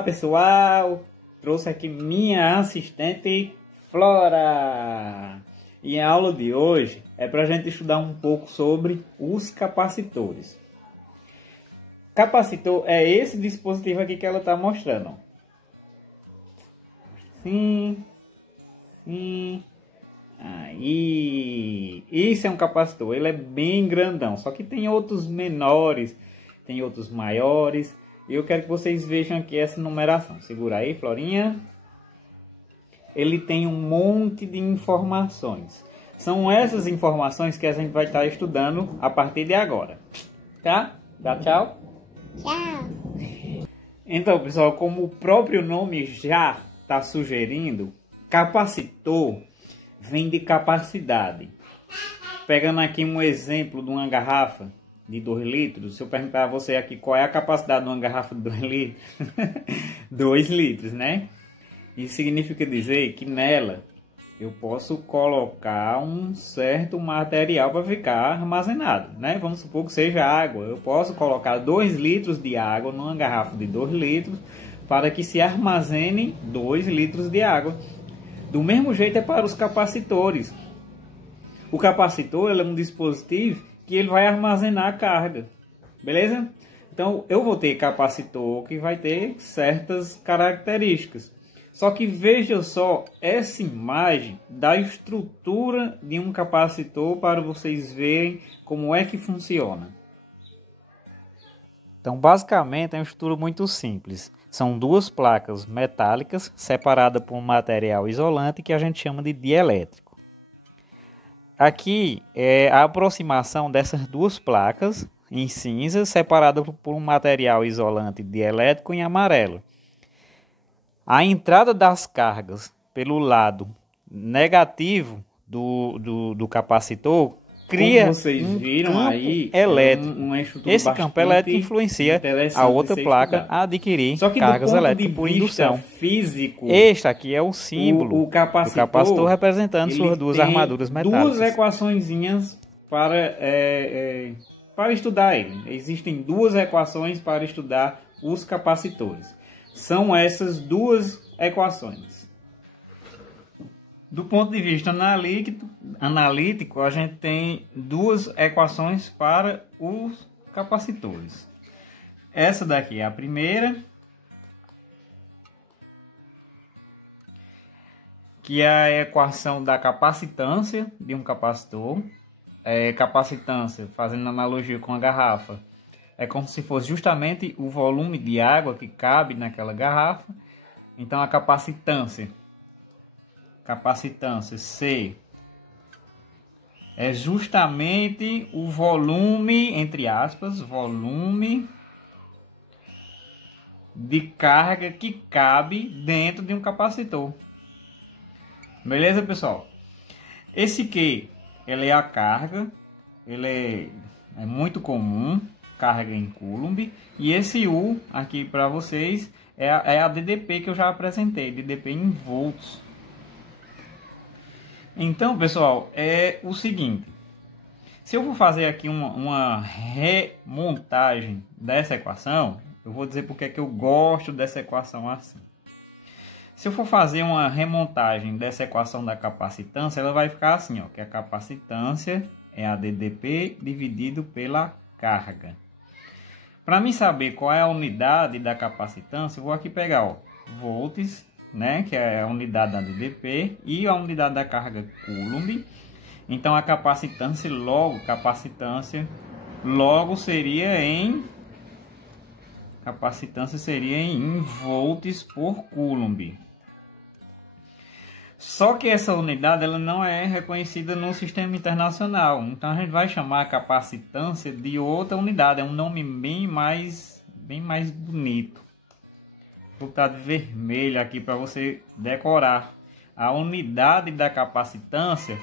Olá pessoal, trouxe aqui minha assistente Flora. E a aula de hoje é para a gente estudar um pouco sobre os capacitores. Capacitor é esse dispositivo aqui que ela está mostrando. Sim. Aí, isso é um capacitor, ele é bem grandão, só que tem outros menores, tem outros maiores. E eu quero que vocês vejam aqui essa numeração. Segura aí, Florinha. Ele tem um monte de informações. São essas informações que a gente vai estar estudando a partir de agora. Tá? Dá tchau? Tchau. Então, pessoal, como o próprio nome já está sugerindo, capacitor vem de capacidade. Pegando aqui um exemplo de uma garrafa de 2 litros, se eu perguntar a você aqui qual é a capacidade de uma garrafa de 2 litros, 2 litros, né? Isso significa dizer que nela eu posso colocar um certo material para ficar armazenado, né? Vamos supor que seja água. Eu posso colocar 2 litros de água numa garrafa de 2 litros para que se armazene 2 litros de água. Do mesmo jeito é para os capacitores. O capacitor ele é um dispositivo que ele vai armazenar a carga, beleza? Então eu vou ter capacitor que vai ter certas características. Só que veja só essa imagem da estrutura de um capacitor para vocês verem como é que funciona. Então basicamente é uma estrutura muito simples. São 2 placas metálicas separadas por um material isolante que a gente chama de dielétrico. Aqui é a aproximação dessas 2 placas em cinza, separadas por um material isolante dielétrico em amarelo. A entrada das cargas pelo lado negativo do capacitor cria como vocês viram campo aí, elétrico. Esse campo elétrico influencia a outra placa a adquirir cargas elétricas por indução. Físico, este aqui é o símbolo o capacitor, do capacitor representando suas 2 armaduras metálicas. 2 equaçõezinhas para estudar ele. Existem 2 equações para estudar os capacitores. São essas 2 equações. Do ponto de vista analítico, a gente tem 2 equações para os capacitores. Essa daqui é a primeira, que é a equação da capacitância de um capacitor. Capacitância, fazendo analogia com a garrafa, é como se fosse justamente o volume de água que cabe naquela garrafa. Então a capacitância C é justamente o volume, entre aspas, volume de carga que cabe dentro de um capacitor. Beleza, pessoal? Esse Q, ele é a carga, ele é muito comum, carga em Coulomb. E esse U aqui para vocês é a DDP que eu já apresentei, DDP em volts. Então, pessoal, é o seguinte. Se eu for fazer aqui uma remontagem dessa equação, eu vou dizer porque é que eu gosto dessa equação assim. Se eu for fazer uma remontagem dessa equação da capacitância, ela vai ficar assim, ó, que a capacitância é a DDP dividido pela carga. Para mim saber qual é a unidade da capacitância, eu vou aqui pegar, ó, volts, né, que é a unidade da DDP, e a unidade da carga Coulomb. Então a capacitância logo seria em volts por Coulomb. Só que essa unidade ela não é reconhecida no sistema internacional. Então a gente vai chamar a capacitância de outra unidade. É um nome bem mais bonito. Vou botar de vermelho aqui para você decorar. A unidade da capacitância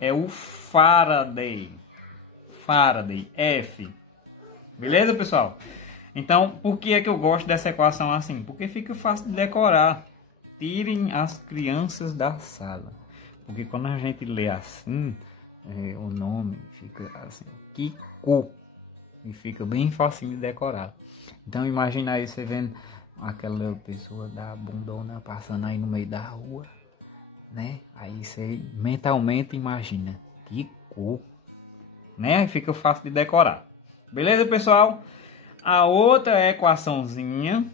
é o Faraday. Faraday, F. Beleza, pessoal? Então, por que é que eu gosto dessa equação assim? Porque fica fácil de decorar. Tirem as crianças da sala. Porque quando a gente lê assim, o nome fica assim, Kiko. E fica bem facinho de decorar. Então imagina aí você vendo aquela pessoa da bundona passando aí no meio da rua, né? Aí você mentalmente imagina que cor, né? Aí fica fácil de decorar. Beleza, pessoal? A outra equaçãozinha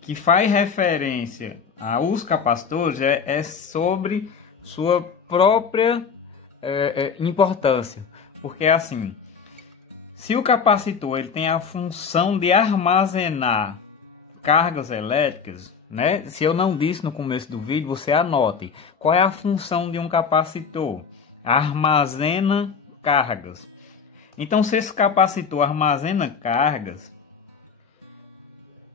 que faz referência aos capacitores é sobre sua própria importância. Porque assim, se o capacitor ele tem a função de armazenar cargas elétricas, né? Se eu não disse no começo do vídeo, você anote. Qual é a função de um capacitor? Armazena cargas. Então, se esse capacitor armazena cargas,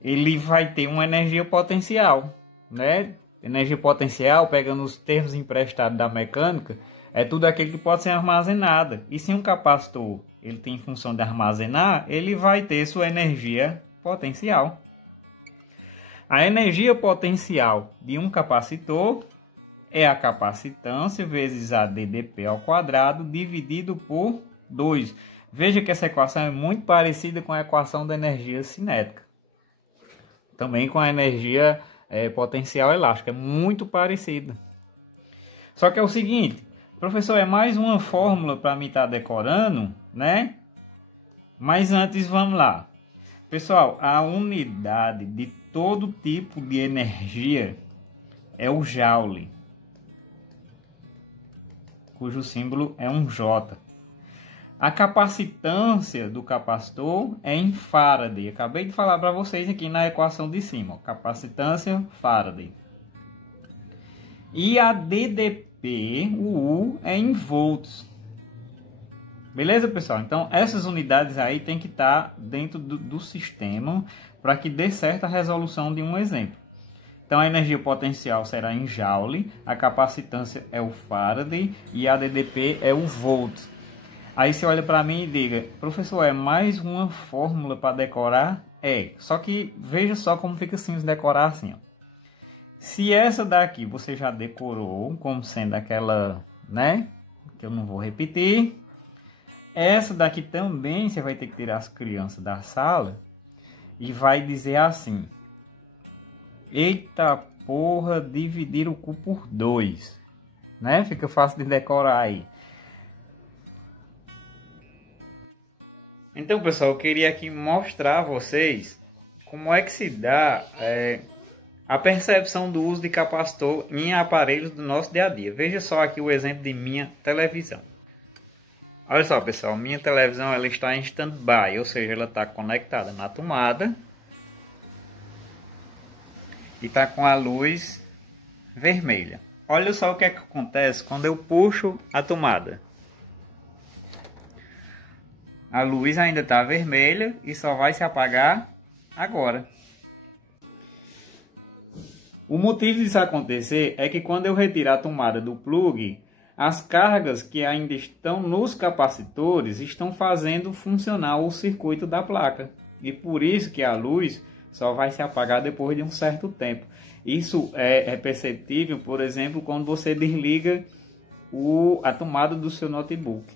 ele vai ter uma energia potencial, né? Energia potencial, pegando os termos emprestados da mecânica, é tudo aquilo que pode ser armazenado. E se um capacitor ele tem função de armazenar, ele vai ter sua energia potencial. A energia potencial de um capacitor é a capacitância vezes a ddP ao quadrado dividido por 2. Veja que essa equação é muito parecida com a equação da energia cinética. Também com a energia potencial elástica. É muito parecida. Só que é o seguinte, professor, é mais uma fórmula para mim estar decorando, né? Mas antes, vamos lá. Pessoal, a unidade de todo tipo de energia é o Joule, cujo símbolo é um J. A capacitância do capacitor é em Faraday. Acabei de falar para vocês aqui na equação de cima. Ó, capacitância Faraday. E a ddP, o U, é em volts. Beleza, pessoal? Então, essas unidades aí tem que estar dentro do sistema para que dê certa resolução de um exemplo. Então, a energia potencial será em Joule, a capacitância é o Faraday e a ddP é o volts. Aí você olha para mim e diga, professor, é mais uma fórmula para decorar? É, só que veja só como fica simples decorar assim, ó. Se essa daqui você já decorou como sendo aquela, né, que eu não vou repetir, essa daqui também você vai ter que tirar as crianças da sala e vai dizer assim, eita porra, dividir o cu por 2, né? Fica fácil de decorar aí. Então, pessoal, eu queria aqui mostrar a vocês como é que se dá a percepção do uso de capacitor em aparelhos do nosso dia a dia. Veja só aqui o exemplo de minha televisão. Olha só, pessoal, minha televisão ela está em stand-by, ou seja, ela está conectada na tomada e está com a luz vermelha. Olha só o que é que acontece quando eu puxo a tomada. A luz ainda está vermelha e só vai se apagar agora. O motivo disso acontecer é que quando eu retirar a tomada do plug, as cargas que ainda estão nos capacitores estão fazendo funcionar o circuito da placa. E por isso que a luz só vai se apagar depois de um certo tempo. Isso é perceptível, por exemplo, quando você desliga a tomada do seu notebook,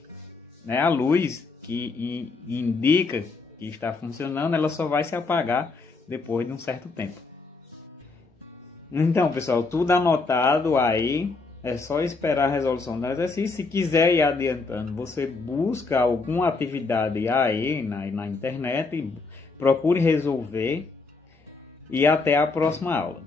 né? A luz que indica que está funcionando, ela só vai se apagar depois de um certo tempo. Então, pessoal, tudo anotado aí. É só esperar a resolução do exercício. Se quiser ir adiantando, você busca alguma atividade aí na internet, procure resolver e até a próxima aula.